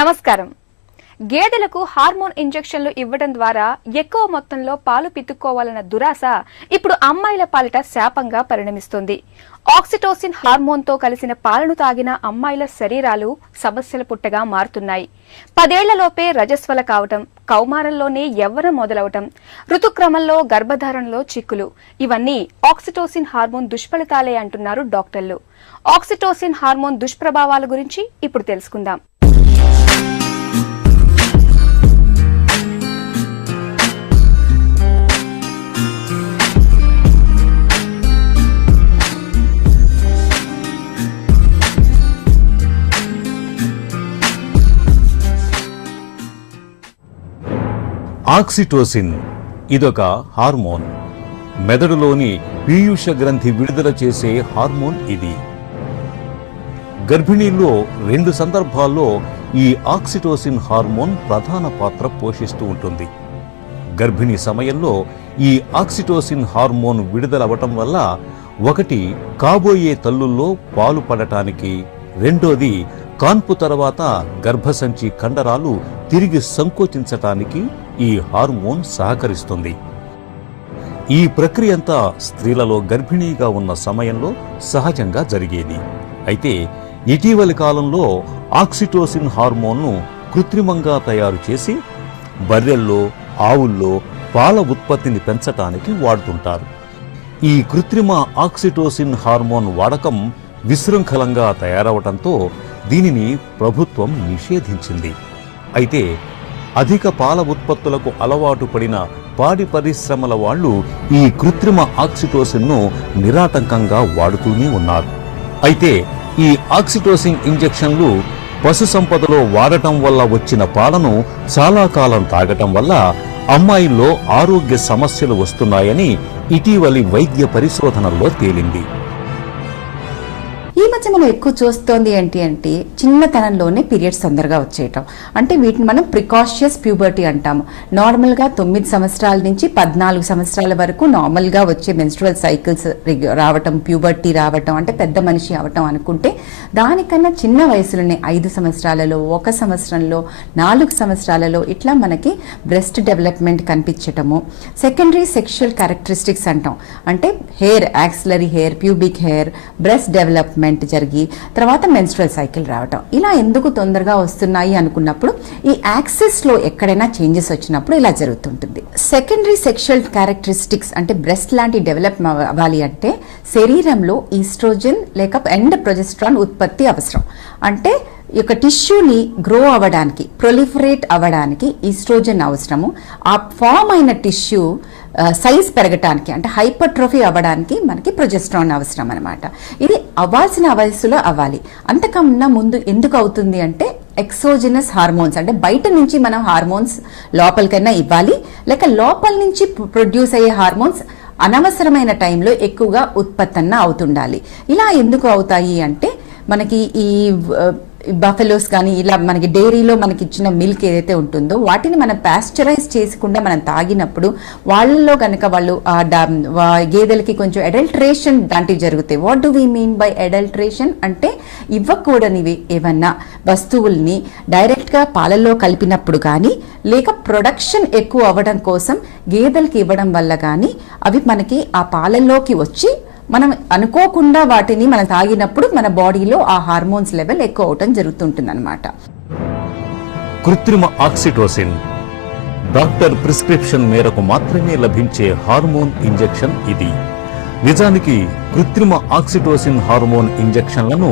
నమస్కారం. గేదెలకు హార్మోన్ ఇంజెక్షన్లు ఇవ్వడం ద్వారా ఎక్కువ మొత్తంలో పాలు పితుక్కోవాలన్న దురాశ ఇప్పుడు అమ్మాయిల పాలిట శాపంగా పరిణమిస్తుంది. ఆక్సిటోసిన్ హార్మోన్తో కలిసిన పాలను తాగిన అమ్మాయిల శరీరాలు సమస్యల పుట్టగా మారుతున్నాయి. 10 ఏళ్లలోపే రజస్వల కావటం, కౌమారంలోనే యవ్వనం మొదలవటం, ఋతుక్రమంలో గర్భధారణలో చిక్కులు, ఇవన్నీ ఆక్సిటోసిన్ హార్మోన్ దుష్ఫలితాలే అంటున్నారు డాక్టర్లు. ఆక్సిటోసిన్ హార్మోన్ దుష్ప్రభావాల గురించి ఇప్పుడు తెలుసుకుందాం. ఆక్సిటోసిన్ ఇదొక హార్మోన్. మెదడులోని పీయూష గ్రంథి విడుదల చేసే హార్మోన్ ఇది. గర్భిణీల్లో 2 సందర్భాల్లో ఈ ఆక్సిటోసిన్ హార్మోన్ ప్రధాన పాత్ర పోషిస్తూ ఉంటుంది. గర్భిణీ సమయంలో ఈ ఆక్సిటోసిన్ హార్మోన్ విడుదలవ్వటం వల్ల ఒకటి కాబోయే తల్లుల్లో పాలు పడటానికి, రెండోది కాన్పు తర్వాత గర్భసంచి కండరాలు తిరిగి సంకోచించటానికి ఈ హార్మోన్ సహకరిస్తుంది. ఈ ప్రక్రియ అంతా స్త్రీలలో గర్భిణీగా ఉన్న సమయంలో సహజంగా జరిగేది. అయితే ఇటీవలి కాలంలో ఆక్సిటోసిన్ హార్మోన్ను కృత్రిమంగా తయారు చేసి బర్రెల్లో, ఆవుల్లో పాల ఉత్పత్తిని పెంచటానికి వాడుతుంటారు. ఈ కృత్రిమ ఆక్సిటోసిన్ హార్మోన్ వాడకం విశృంఖలంగా తయారవటంతో దీనిని ప్రభుత్వం నిషేధించింది. అయితే అధిక పాల ఉత్పత్తులకు అలవాటు పడిన పాడి పరిశ్రమల వాళ్ళు ఈ కృత్రిమ ఆక్సిటోసిన్ను నిరాటంకంగా వాడుతూనే ఉన్నారు. అయితే ఈ ఆక్సిటోసిన్ ఇంజెక్షన్లు పశు సంపదలో వాడటం వల్ల వచ్చిన పాలను చాలా కాలం తాగటం వల్ల అమ్మాయిల్లో ఆరోగ్య సమస్యలు వస్తున్నాయని ఇటీవలి వైద్య పరిశోధనల్లో తేలింది. ఈ మధ్య మనం ఎక్కువ చూస్తోంది ఏంటి అంటే చిన్నతనంలోనే పీరియడ్స్ తొందరగా వచ్చేయటం. అంటే వీటిని మనం ప్రికాషియస్ ప్యూబర్టీ అంటాము. నార్మల్గా 9 సంవత్సరాల నుంచి 14 సంవత్సరాల వరకు నార్మల్గా వచ్చే మెన్స్ట్రువల్ సైకిల్స్ రావటం, ప్యూబర్టీ రావటం, అంటే పెద్ద మనిషి అవటం అనుకుంటే దానికన్నా చిన్న వయసులోనే 5 సంవత్సరాలలో, 1 సంవత్సరంలో, 4 సంవత్సరాలలో ఇట్లా మనకి బ్రెస్ట్ డెవలప్మెంట్ కనిపించటము. సెకండరీ సెక్షువల్ క్యారెక్టరిస్టిక్స్ అంటాం. అంటే hair, axillary hair, pubic hair, breast development జరిగి తర్వాత మెన్స్ట్రువల్ సైకిల్ రావటం. ఇలా ఎందుకు తొందరగా వస్తున్నాయి అనుకున్నప్పుడు ఈ యాక్సిస్ లో ఎక్కడైనా చేంజెస్ వచ్చినప్పుడు ఇలా జరుగుతుంటుంది. సెకండరీ సెక్షువల్ క్యారెక్టరిస్టిక్స్ అంటే బ్రెస్ట్ లాంటి డెవలప్ అవ్వాలి అంటే శరీరంలో ఈస్ట్రోజన్ లేక ఎండ్ ప్రొజెస్ట్రాన్ ఉత్పత్తి అవసరం. అంటే ఈ యొక్క టిష్యూని గ్రో అవ్వడానికి, ప్రొలిఫరేట్ అవ్వడానికి ఈస్ట్రోజన్ అవసరము. ఆ ఫామ్ అయిన టిష్యూ సైజ్ పెరగటానికి, అంటే హైపర్ట్రోఫీ అవ్వడానికి మనకి ప్రొజెస్ట్రాన్ అవసరం అనమాట. ఇది అవ్వాల్సిన వయసులో అవ్వాలి. అంతకన్నా ముందు ఎందుకు అవుతుంది అంటే ఎక్సోజినస్ హార్మోన్స్, అంటే బయట నుంచి మనం హార్మోన్స్ లోపలికైనా ఇవ్వాలి, లేక లోపల నుంచి ప్రొడ్యూస్ అయ్యే హార్మోన్స్ అనవసరమైన టైంలో ఎక్కువగా ఉత్పత్తి అవుతుండాలి. ఇలా ఎందుకు అవుతాయి అంటే మనకి ఈ బఫెలోస్ కానీ ఇలా మనకి డైరీలో మనకి ఇచ్చిన మిల్క్ ఏదైతే ఉంటుందో వాటిని మనం పాస్చరైజ్ చేసుకుండా మనం తాగినప్పుడు వాళ్ళలో కనుక వాళ్ళు గేదెలకి కొంచెం అడల్ట్రేషన్ లాంటివి జరుగుతాయి. What do we mean by adulteration అంటే ఇవ్వకూడనివి ఏమన్నా వస్తువుల్ని డైరెక్ట్గా పాలల్లో కలిపినప్పుడు కానీ, లేక ప్రొడక్షన్ ఎక్కువ అవ్వడం కోసం గేదెలకి ఇవ్వడం వల్ల కానీ అవి మనకి ఆ పాలల్లోకి వచ్చి మనం అనుకోకుండా వాటిని మనం తాగినప్పుడు మన బాడీలో ఆ హార్మోన్స్ లెవెల్ ఎక్కువ అవటం జరుగుతుంటుంది అనమాట. కృత్రిమ ఆక్సిటోసిన్ డాక్టర్ ప్రిస్క్రిప్షన్ మేరకు మాత్రమే లభించే హార్మోన్ ఇంజెక్షన్ ఇది. నిజానికి కృత్రిమ ఆక్సిటోసిన్ హార్మోన్ ఇంజెక్షన్లను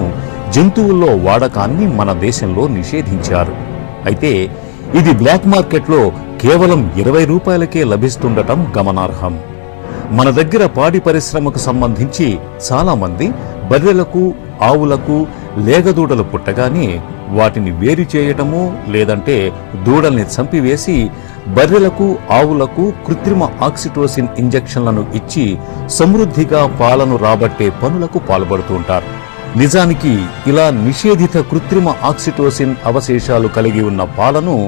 జంతువుల్లో వాడకాన్ని మన దేశంలో నిషేధించారు. అయితే ఇది బ్లాక్ మార్కెట్లో కేవలం 20 రూపాయలకే లభిస్తుండటం గమనార్హం. మన దగ్గర పాడి పరిశ్రమకు సంబంధించి చాలా మంది బర్రెలకు, ఆవులకు లేగదూడలు పుట్టగానే వాటిని వేరు చేయటము, లేదంటే దూడల్ని చంపివేసి బర్రెలకు, ఆవులకు కృత్రిమ ఆక్సిటోసిన్ ఇంజెక్షన్లను ఇచ్చి సమృద్ధిగా పాలను రాబట్టే పనులకు పాల్పడుతుంటారు. నిజానికి ఇలా నిషేధిత కృత్రిమ ఆక్సిటోసిన్ అవశేషాలు కలిగి ఉన్న పాలను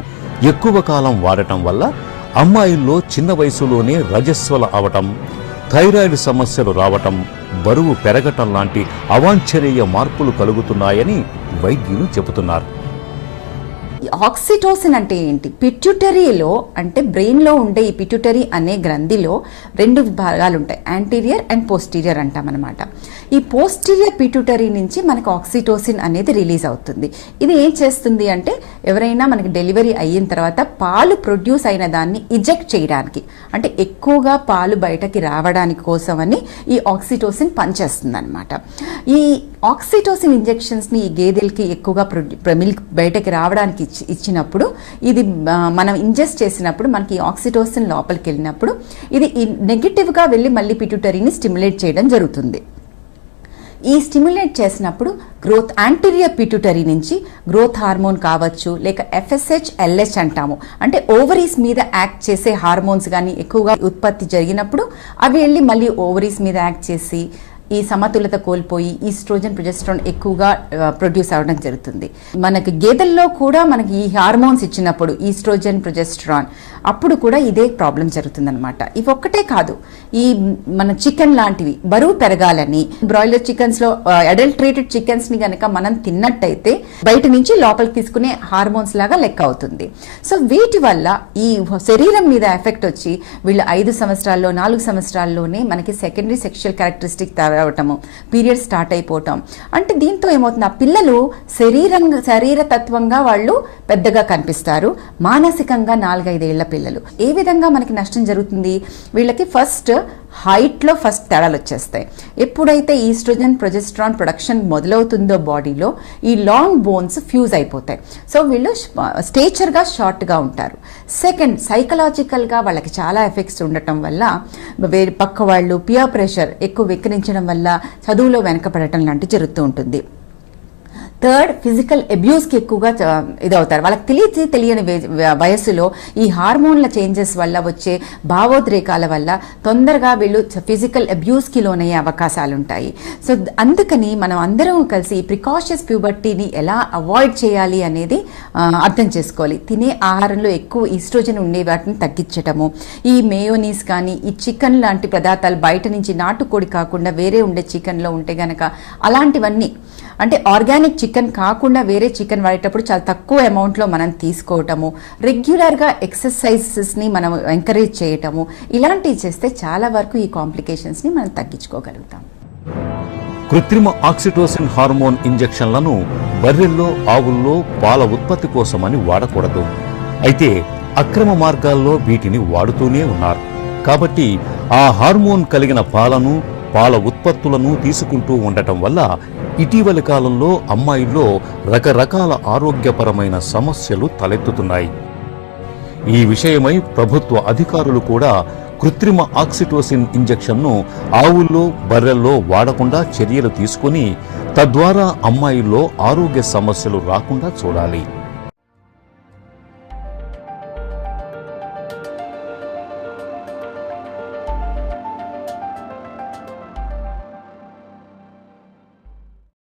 ఎక్కువ కాలం వాడటం వల్ల అమ్మాయిల్లో చిన్న వయసులోనే రజస్వల అవటం, థైరాయిడ్ సమస్యలు రావటం, బరువు పెరగటం లాంటి అవాంఛనీయ మార్పులు కలుగుతున్నాయని వైద్యులు చెబుతున్నారు. ఆక్సిటోసిన్ అంటే ఏంటి? పిట్యూటరీలో అంటే బ్రెయిన్ లో ఉండే ఈ పిట్యూటరీ అనే గ్రంథిలో 2 భాగాలు ఉంటాయి, యాంటీరియర్ అండ్ పోస్టీరియర్ అంటాం అనమాట. ఈ పోస్టీరియర్ పిట్యూటరీ నుంచి మనకు ఆక్సిటోసిన్ అనేది రిలీజ్ అవుతుంది. ఇది ఏం చేస్తుంది అంటే ఎవరైనా మనకి డెలివరీ అయిన తర్వాత పాలు ప్రొడ్యూస్ అయిన దాన్ని ఇజెక్ట్ చేయడానికి, అంటే ఎక్కువగా పాలు బయటకి రావడానికి కోసమని ఈ ఆక్సిటోసిన్ పనిచేస్తుంది అనమాట. ఈ ఆక్సిటోసిన్ ఇంజెక్షన్స్ ని ఈ గేదెలకి ఎక్కువగా మిల్క్ బయటకి రావడానికి ఇచ్చినప్పుడు, ఇది మనం ఇంజెస్ట్ చేసినప్పుడు మనకి ఆక్సిటోసిన్ లోపలికి వెళ్ళినప్పుడు ఇది నెగిటివ్ గా వెళ్ళి మళ్ళీ పిట్యూటరీని స్టిమ్యులేట్ చేయడం జరుగుతుంది. ఈ స్టిమ్యులేట్ చేసినప్పుడు గ్రోత్ యాంటీరియర్ పిట్యూటరీ నుంచి గ్రోత్ హార్మోన్ కావచ్చు, లేక FSH LH అంటాము, అంటే ఓవరీస్ మీద యాక్ట్ చేసే హార్మోన్స్ కానీ ఎక్కువగా ఉత్పత్తి జరిగినప్పుడు అవి వెళ్ళి మళ్ళీ ఓవరీస్ మీద యాక్ట్ చేసి ఈ సమతుల్యత కోల్పోయి ఈస్ట్రోజన్ ప్రొజెస్ట్రాన్ ఎక్కువగా ప్రొడ్యూస్ అవ్వడం జరుగుతుంది. మనకి గేదెల్లో కూడా మనకి ఈ హార్మోన్స్ ఇచ్చినప్పుడు ఈస్ట్రోజన్ ప్రొజెస్ట్రాన్ అప్పుడు కూడా ఇదే ప్రాబ్లం జరుగుతుందన్నమాట. ఇవి ఒక్కటే కాదు, ఈ మన చికెన్ లాంటివి బరువు పెరగాలని బ్రాయిలర్ చికెన్స్ లో అడల్ట్రేటెడ్ చికెన్స్ ని గనక మనం తిన్నట్టయితే బయట నుంచి లోపలికి తీసుకునే హార్మోన్స్ లాగా లెక్క అవుతుంది. సో వీటి వల్ల ఈ శరీరం మీద ఎఫెక్ట్ వచ్చి వీళ్ళు 5 సంవత్సరాల్లో 4 సంవత్సరాల్లోనే మనకి సెకండరీ సెక్షువల్ క్యారెక్టరిస్టిక్ రావటము, పీరియడ్ స్టార్ట్ అయిపోవటం. అంటే దీంతో ఏమవుతుంది, ఆ పిల్లలు శరీర తత్వంగా వాళ్ళు పెద్దగా కనిపిస్తారు, మానసికంగా 4-5 ఏళ్ల పిల్లలు. ఏ విధంగా మనకి నష్టం జరుగుతుంది? వీళ్ళకి ఫస్ట్ హైట్ లో తేడాలు వచ్చేస్తాయి. ఎప్పుడైతే ఈస్ట్రోజన్ ప్రొజెస్ట్రాన్ ప్రొడక్షన్ మొదలవుతుందో బాడీలో ఈ లాంగ్ బోన్స్ ఫ్యూజ్ అయిపోతాయి. సో వీళ్ళు స్టేచర్ గా షార్ట్ గా ఉంటారు. సెకండ్, సైకలాజికల్ గా వాళ్ళకి చాలా ఎఫెక్ట్స్ ఉండటం వల్ల వేరే పక్క వాళ్ళు పియర్ ప్రెషర్ ఎక్కువ వెక్కిరించడం వల్ల చదువులో వెనకపడటం లాంటివి జరుగుతూ ఉంటుంది. థర్డ్, ఫిజికల్ అబ్యూస్ కి ఎక్కువగా ఇదవుతారు. వాళ్ళకి తెలియని వయసులో ఈ హార్మోన్ల చేంజెస్ వల్ల వచ్చే భావోద్రేకాల వల్ల తొందరగా వీళ్ళు ఫిజికల్ అబ్యూస్ కి లోనయ్యే అవకాశాలు ఉంటాయి. సో అందుకని మనం అందరం కలిసి ఈ ప్రికాషియస్ ప్యూబర్టీని ఎలా అవాయిడ్ చేయాలి అనేది అర్థం చేసుకోవాలి. తినే ఆహారంలో ఎక్కువ ఈస్ట్రోజన్ ఉండే వాటిని తగ్గించటము, ఈ మేయోనీస్ కానీ ఈ చికెన్ లాంటి పదార్థాలు బయట నుంచి నాటుకోడి కాకుండా వేరే ఉండే చికెన్లో ఉంటే గనక అలాంటివన్నీ, అంటే ఆర్గానిక్ చికెన్ కాకుండా వేరే చికెన్ వాడేటప్పుడు చాలా తక్కువ అమౌంట్లో మనం తీసుకోవటము, రెగ్యులర్గా ఎక్సర్సైజెస్ని మనం ఎంకరేజ్ చేయటము, ఇలాంటివి చేస్తే చాలా వరకు ఈ కాంప్లికేషన్స్ని మనం తగ్గించుకోగలుగుతాం. కృత్రిమ ఆక్సిటోసిన్ హార్మోన్ ఇంజెక్షన్లను బర్రెల్లో, ఆవుల్లో పాల ఉత్పత్తి కోసమని వాడకూడదు. అయితే అక్రమ మార్గాల్లో వీటిని వాడుతూనే ఉన్నారు. కాబట్టి ఆ హార్మోన్ కలిగిన పాలను, పాల ఉత్పత్తులను తీసుకుంటూ ఉండటం వల్ల ఇటీవలి కాలంలో అమ్మాయిల్లో రకరకాల ఆరోగ్యపరమైన సమస్యలు తలెత్తుతున్నాయి. ఈ విషయమై ప్రభుత్వ అధికారులు కూడా కృత్రిమ ఆక్సిటోసిన్ ఇంజెక్షన్ను ఆవుల్లో, బర్రెల్లో వాడకుండా చర్యలు తీసుకుని తద్వారా అమ్మాయిల్లో ఆరోగ్య సమస్యలు రాకుండా చూడాలి.